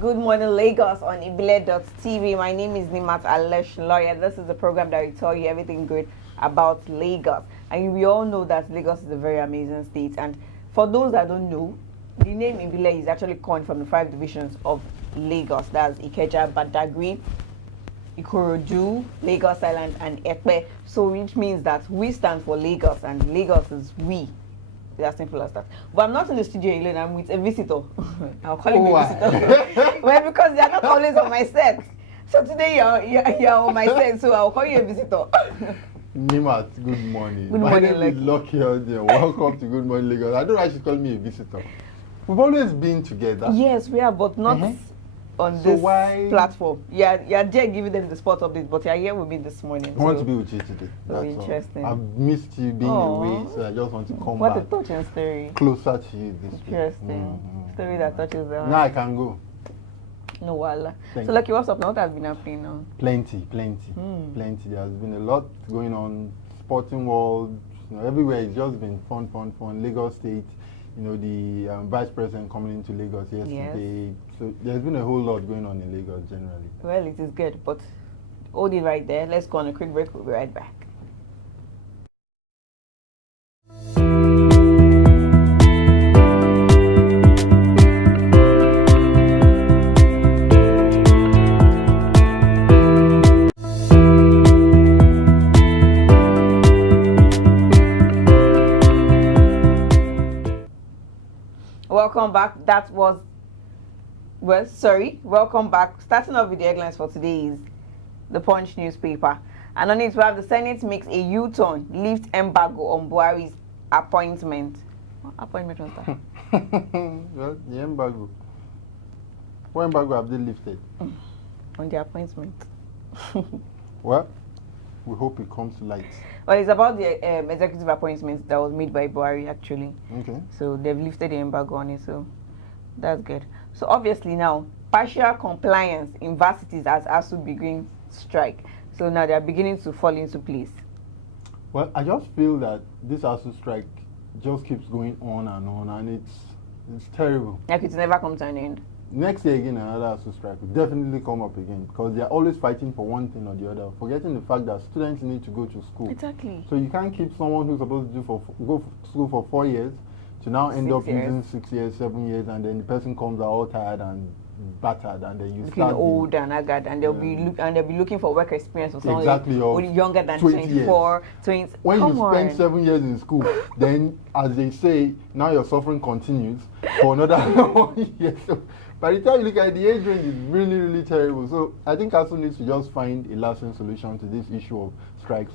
Good Morning Lagos on Ibile.tv. My name is Nimat Alesh Lawyer. This is the program that will tell you everything good about Lagos. And we all know that Lagos is a very amazing state. And for those that don't know, the name Ibile is actually coined from the 5 divisions of Lagos. That's Ikeja, Badagry, Ikorodu, Lagos Island, and Epe. So which means that we stand for Lagos, and Lagos is we. It's as simple as that. But I'm not in the studio alone. I'm with a visitor. I'll call him a visitor. Well, because they're not always on my set. So today you're on my set, so I'll call you a visitor. Nimat, good morning. Good My morning, name is Lucky Audio. Welcome to Good Morning Lagos. I don't know why she called me a visitor. We've always been together. Yes, we are, but not on this platform. You're there giving them the sport update, but you're here with me this morning. I want to be with you today. That's interesting. I've missed you being away, so I just want to come back. What a touching story. Closer to you this week. Interesting. Story that touches the heart. Now I can go. No, wala. So, Lucky, what's up now? What has been happening now? Plenty. There has been a lot going on. Sporting world, everywhere. It's just been fun. Lagos State. The vice president coming into Lagos yesterday. Yes. So there's been a whole lot going on in Lagos generally. Well, it is good, but hold it right there. Let's go on a quick break. We'll be right back. Welcome back. Welcome back. Starting off with the headlines for today is the Punch newspaper. And on it we have the Senate makes a U-turn, lift embargo on Buhari's appointment. What appointment was that? Well, the embargo. What embargo have they lifted? On the appointment. Well, we hope it comes to light. Well, it's about the executive appointment that was made by Buhari, actually. Okay. So they've lifted the embargo on it, so that's good. So obviously now, partial compliance in varsities as ASU begins strike. So now they're beginning to fall into place. Well, I just feel that this ASU strike just keeps going on, and it's terrible. Like it's never come to an end. Next year again, another ASU strike will definitely come up again, because they're always fighting for one thing or the other, forgetting the fact that students need to go to school. Exactly. So you can't keep someone who's supposed to go to school for 4 years to now end up using 6 years, 7 years, and then the person comes out all tired and battered, and then you start old and haggard, and they'll be looking for work experience or someone exactly younger than 24, 20. When you spend 7 years in school, then as they say, now your suffering continues for another 1 year. So by the time you look at the age range, is really terrible. So I think ASU needs to just find a lasting solution to this issue of strike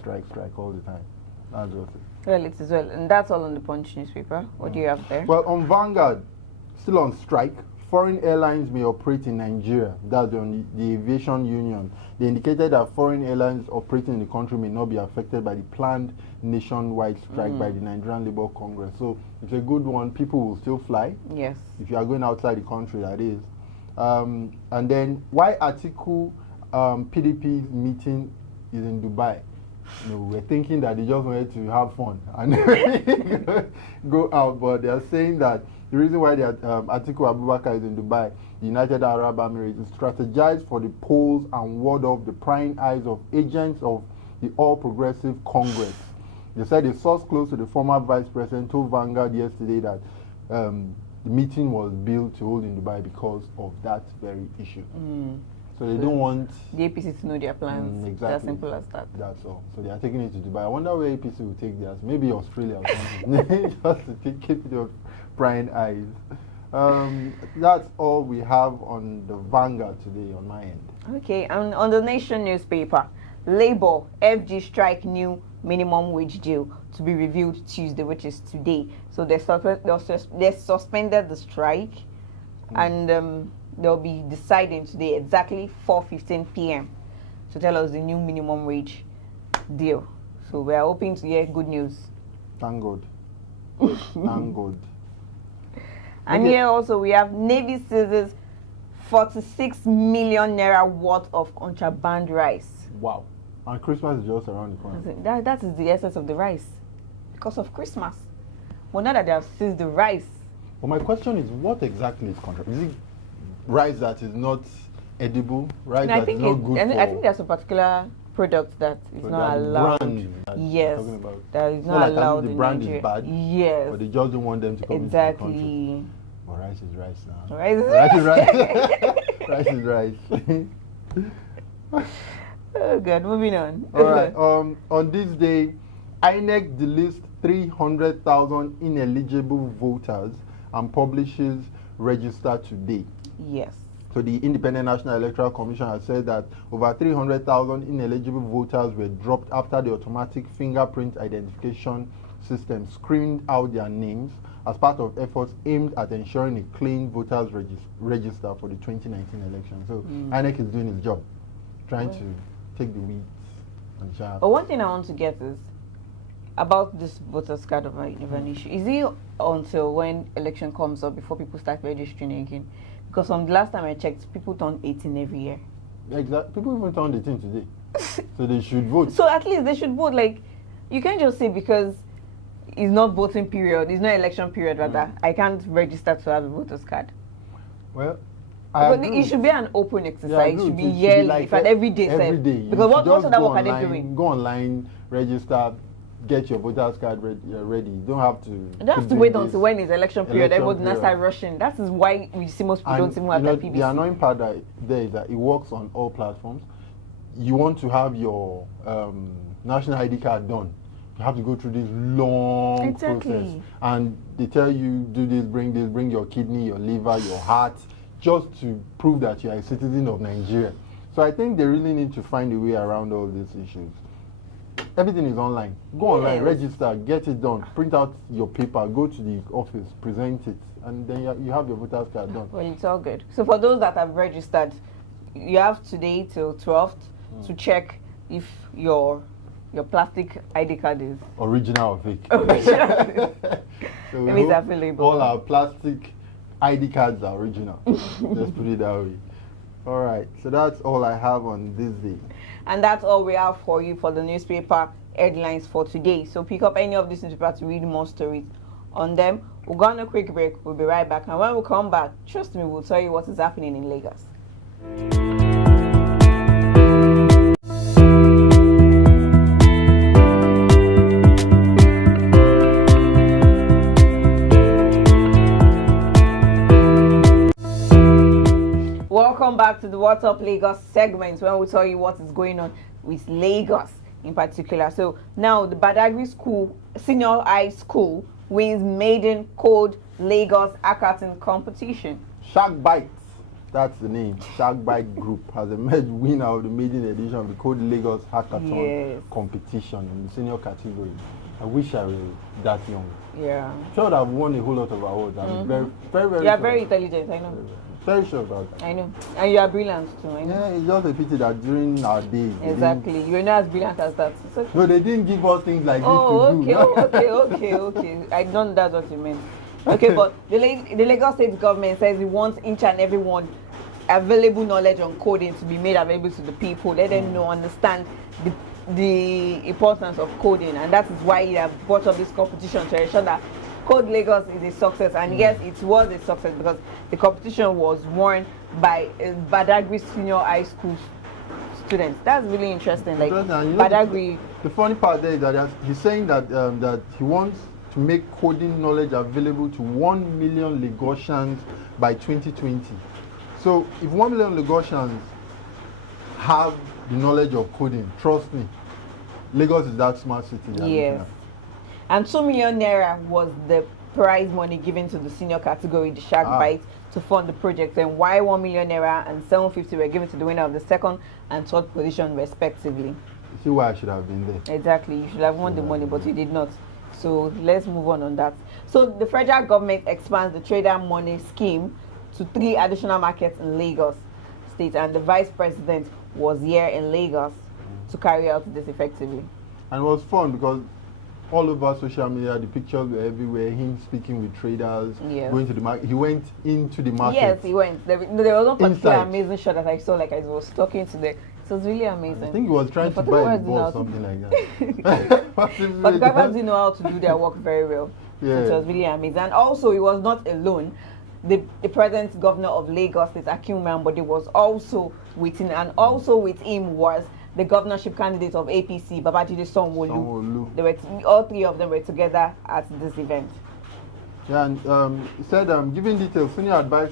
all the time. That's just it. Well, it is well, and that's all on the Punch newspaper. What do you have there? Well, on Vanguard, still on strike, foreign airlines may operate in Nigeria. That's on the Aviation Union. They indicated that foreign airlines operating in the country may not be affected by the planned nationwide strike by the Nigerian Labour Congress. So it's a good one. People will still fly. Yes. If you are going outside the country, that is. And then why Atiku PDP meeting is in Dubai? We're thinking that they just wanted to have fun and go out, but they are saying that the reason why Atiku Abubakar is in Dubai, the United Arab Emirates, is strategized for the polls and ward off the prying eyes of agents of the All Progressive Congress. They said a source close to the former vice president told Vanguard yesterday that the meeting was billed to hold in Dubai because of that very issue. So they don't want the APC to know their plans. Exactly. As simple as that. That's all. So they are taking it to Dubai. I wonder where APC will take theirs. Maybe Australia or something. Just to keep it of prying eyes. That's all we have on the Vanguard today on my end. Okay, and on the Nation newspaper, Labour, FG strike new minimum wage deal to be reviewed Tuesday, which is today. So they suspended the strike, and they'll be deciding today exactly 4:15 p.m. to tell us the new minimum wage deal. So we are hoping to hear good news. Thank God. Thank God. And here also we have Navy seizes 46 million naira worth of contraband rice. Wow. And Christmas is just around the corner. That is the essence of the rice. Because of Christmas. But now that they have seized the rice. But my question is, what exactly is contraband? Is it rice that is not edible, rice And I that think is not good I for. think there's a particular product that is so not that the allowed. brand that you're Yes, talking about. that is It's not like allowed the in brand Nigeria. is bad, Yes, but they just don't want them to come into the country. exactly. But rice is rice now. Rice is Rice is rice. Oh God, moving on. All right. On this day, INEC delists 300,000 ineligible voters and publishes register today. Yes. So the Independent National Electoral Commission has said that over 300,000 ineligible voters were dropped after the automatic fingerprint identification system screened out their names as part of efforts aimed at ensuring a clean voters register for the 2019 election. So INEC is doing its job, trying to take the weeds and sharp. But one thing I want to get is about this voters card of an issue. Is it until when election comes up before people start registering again? Because from the last time I checked, people turn 18 every year. Exactly. People even turned 18 today, so they should vote. So at least they should vote. Like, you can't just say because it's not voting period, it's not election period rather, I can't register to have a voters card. Well, but it should be an open exercise. It should be yearly, like an everyday. Every day. Because what other work are they doing? Go online, register, get your voters card ready. You don't have to. You don't have to wait until when it's election period. Everybody now period. start rushing. That is why we see most people don't even have that PBC. The annoying part there is that it works on all platforms. You want to have your national ID card done, you have to go through this long process, and they tell you do this, bring your kidney, your liver, your heart, just to prove that you are a citizen of Nigeria. So I think they really need to find a way around all these issues. Everything is online. Go online, register, get it done, print out your paper, go to the office, present it, and then you have your voter's card done. Well, it's all good. So for those that have registered, you have today till 12th to check if your plastic ID card is original or fake. Original. So It means available. all our plastic ID cards are original. Let's put it that way. All right, so that's all I have on this day. And that's all we have for you for the newspaper headlines for today. So pick up any of these newspapers to read more stories on them. We'll go on a quick break. We'll be right back. And when we come back, trust me, we'll tell you what is happening in Lagos. Welcome back to the What's Up Lagos segment, where we tell you what is going on with Lagos in particular. So now the Badagry School, Senior High School, wins maiden Code Lagos hackathon competition. Shark Bites, that's the name. Shark Bite Group has emerged winner of the maiden edition of the Code Lagos hackathon competition in the senior category. I wish I were that young. Yeah. Sure, I've won a whole lot of awards. I'm very You are very intelligent, I know. Very sure about that. I know. And you are brilliant too, I know. Yeah, it's just a pity that during our days. Exactly. You're not as brilliant as that. It's okay. No, they didn't give us things like Oh, this to do. okay. I don't know that's what you meant. Okay, but the Lagos State government says it wants each and everyone available knowledge on coding to be made available to the people. Let them know, understand the importance of coding, and that is why you have brought up this competition to ensure that Code Lagos is a success. And yes, it was a success because the competition was won by Badagry Senior High School students. That's really interesting. Like Badagry. The funny part there is that he's saying that that he wants to make coding knowledge available to 1 million Lagosians by 2020. So if 1 million Lagosians have the knowledge of coding, trust me, Lagos is that smart city. Yes. And 2 million naira was the prize money given to the senior category, the Shark Bite, to fund the project. And why 1 million naira and 750 were given to the winner of the second and third position, respectively. See why I should have been there. Exactly. You should have won the money, but you did not. So let's move on that. So the federal government expands the trader money scheme to 3 additional markets in Lagos State, and the vice president was here in Lagos to carry out this effectively. And it was fun because all over social media, the pictures were everywhere. Him speaking with traders, going to the market. He went into the market. Yes, he went. There was one particular amazing shot that I saw, like I was talking to them. So it was really amazing. I think he was trying to buy a ball or something like that. But the guys didn't know how to do their work very well. Yeah. So it was really amazing. And also, he was not alone. the present governor of Lagos State, Akim Ambode, was also waiting, and also with him was the governorship candidate of APC, Babajide SANWO-OLU. They were all three of them were together at this event. Yeah, and he said, giving details, senior advice,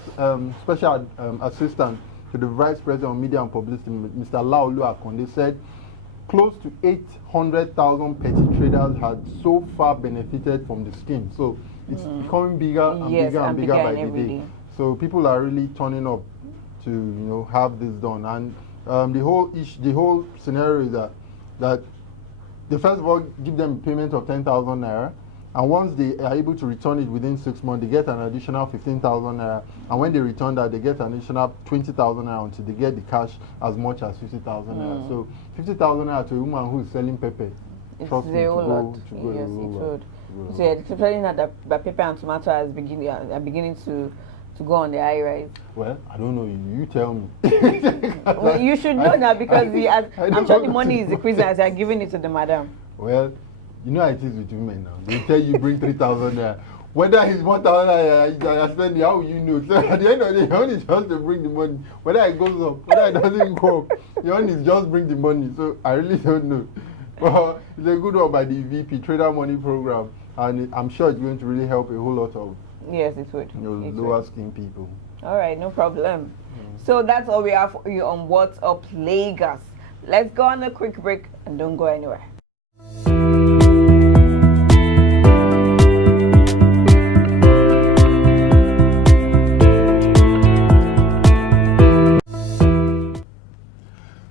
special assistant to the Vice President of Media and Publicity, Mr. Laolu Akonde, said close to 800,000 petty traders had so far benefited from the scheme. So it's becoming bigger and bigger and bigger by the day. So people are really turning up to have this done. And the whole scenario is that they first of all give them a payment of 10,000 naira. And once they are able to return it within 6 months, they get an additional 15,000 naira. And when they return that, they get an additional 20,000 naira until they get the cash as much as 50,000 naira. So 50,000 naira to a woman who is selling pepper. Trust me, to go yes, it would. So yeah, especially now that pepper and tomato are beginning to go on the high rise. Well, I don't know. You tell me. Well, you should know now because I'm sure the money is decreasing as they're giving it to the madam. Well, you know how it is with women now. They tell you bring 3,000 naira. Whether it's 1,000 naira I spend, how will you know? So at the end of the day, your own is just to bring the money. Whether it goes up, whether it doesn't go up, your own is just bring the money. So I really don't know. But it's a good one by the VP Trader Money Program, and I'm sure it's going to really help a whole lot of it would. Lower skin people. All right, no problem. So that's all we have for you on What's Up Lagos. Let's go on a quick break and don't go anywhere.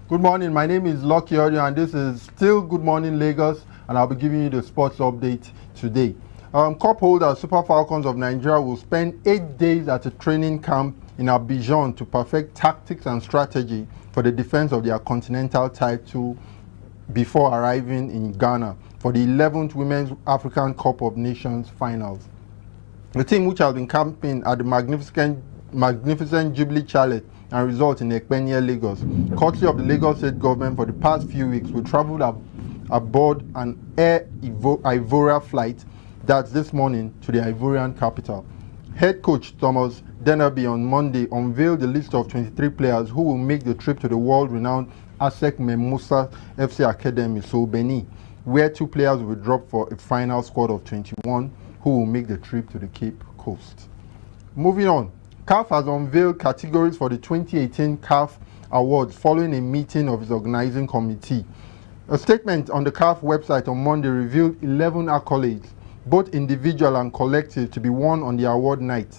Good morning, my name is Lucky Audio and this is still Good Morning Lagos, and I'll be giving you the sports update today. Cup holders Super Falcons of Nigeria will spend 8 days at a training camp in Abidjan to perfect tactics and strategy for the defense of their continental title before arriving in Ghana for the 11th Women's African Cup of Nations finals. The team, which has been camping at the magnificent Jubilee Chalet and resort in Ekpenia, Lagos, courtesy of the Lagos State government for the past few weeks, we traveled aboard an Air Ivoria flight that's this morning to the Ivorian capital. Head coach Thomas Denaby on Monday unveiled the list of 23 players who will make the trip to the world-renowned ASEC Memusa FC Academy, so Benin, where 2 players will drop for a final squad of 21 who will make the trip to the Cape Coast. Moving on, CAF has unveiled categories for the 2018 CAF Awards following a meeting of its organizing committee. A statement on the CAF website on Monday revealed 11 accolades, both individual and collective, to be won on the award night,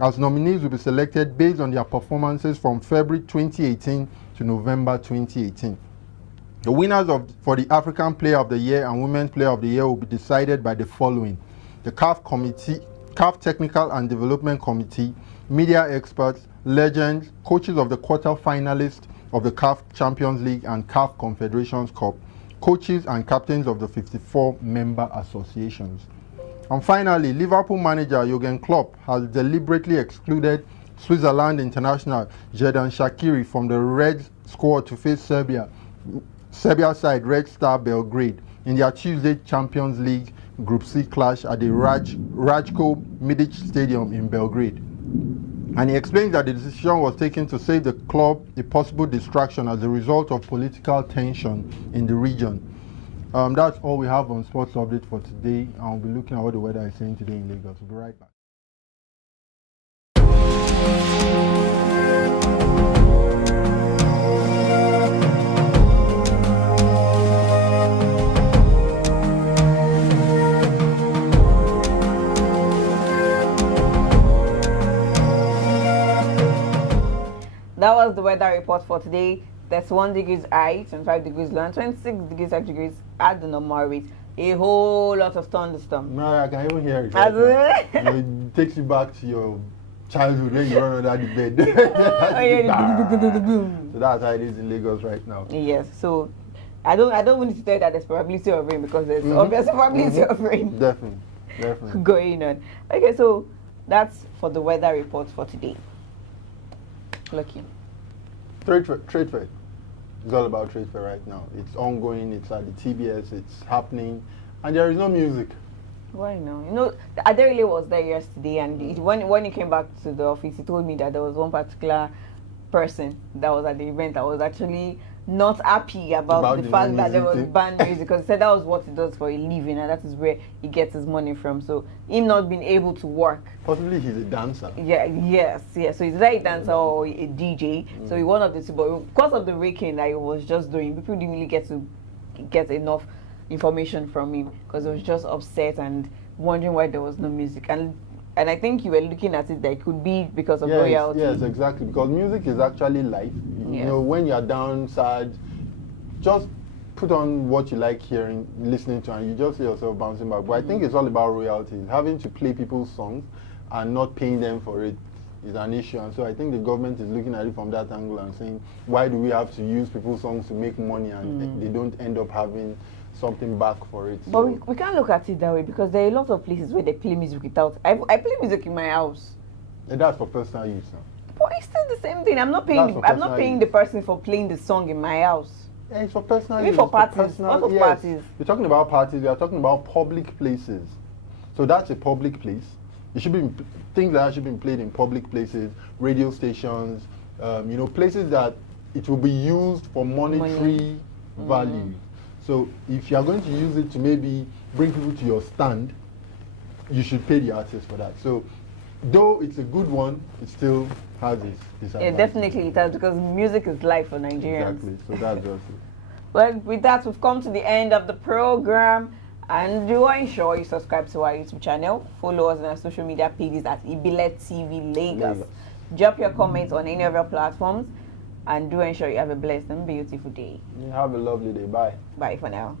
as nominees will be selected based on their performances from February 2018 to November 2018. The winners for the African Player of the Year and Women's Player of the Year will be decided by the following: the CAF Technical and Development Committee, media experts, legends, coaches of the quarter-finalists of the CAF Champions League and CAF Confederations Cup, coaches and captains of the 54 member associations. And finally, Liverpool manager Jurgen Klopp has deliberately excluded Switzerland international Xherdan Shaqiri from the Reds squad to face Serbia side Red Star Belgrade in their Tuesday Champions League Group C clash at the Ratko Mladic Stadium in Belgrade. And he explains that the decision was taken to save the club a possible distraction as a result of political tension in the region. That's all we have on Sports Update for today. I'll be looking at what the weather is saying today in Lagos. We'll be right back. That was the weather report for today. 31 degrees high, 25 degrees low, and 26 degrees at the normal rate. A whole lot of thunderstorm. No, I can even hear it. Right it takes you back to your childhood when you run under the bed. So that's how it is in Lagos right now. Yes. So I don't need to tell you that there's probability of rain because there's obvious probability of rain. Definitely. Going on. Okay, so that's for the weather report for today. Lucky. Trade fair. It's all about trade fair right now. It's ongoing. It's at the TBS. It's happening, and there is no music. Why no? You know, Aderile was there yesterday, and when he came back to the office, he told me that there was one particular person that was at the event that was actually not happy about the fact that there was band music, because he said that was what he does for a living, and that is where he gets his money from. So him not being able to work. Possibly he's a dancer. Yeah, yes. So he's either a dancer or a DJ. So he one of the two. But because of the raking that he was just doing, people didn't really get enough information from him, because he was just upset and wondering why there was no music. And I think you were looking at it that it could be because of royalty. Yes, exactly. Because music is actually life. You know, when you're down, sad, just put on what you like hearing, listening to, and you just see yourself bouncing back. But I think it's all about royalties. Having to play people's songs and not paying them for it is an issue. And so I think the government is looking at it from that angle and saying, why do we have to use people's songs to make money, and they don't end up having something back for it? But we can't look at it that way, because there are a lot of places where they play music without. I play music in my house. And that's for personal use now. But it's still the same thing. I'm not paying the person for playing the song in my house. Yeah, it's for personal use. For parties. What of parties? You're talking about parties. You're talking about public places. So that's a public place. It should be things like that should be played in public places, radio stations, you know, places that it will be used for monetary value. So if you're going to use it to maybe bring people to your stand, you should pay the artist for that. So though it's a good one, it still has its disadvantages. Yeah, definitely it has, because music is life for Nigerians. Exactly. So that's just it. Well, with that, we've come to the end of the program. And do ensure you subscribe to our YouTube channel. Follow us on our social media pages at Ibile TV Lagos. Drop your comments on any of our platforms. And do ensure you have a blessed and beautiful day. Have a lovely day. Bye. Bye for now.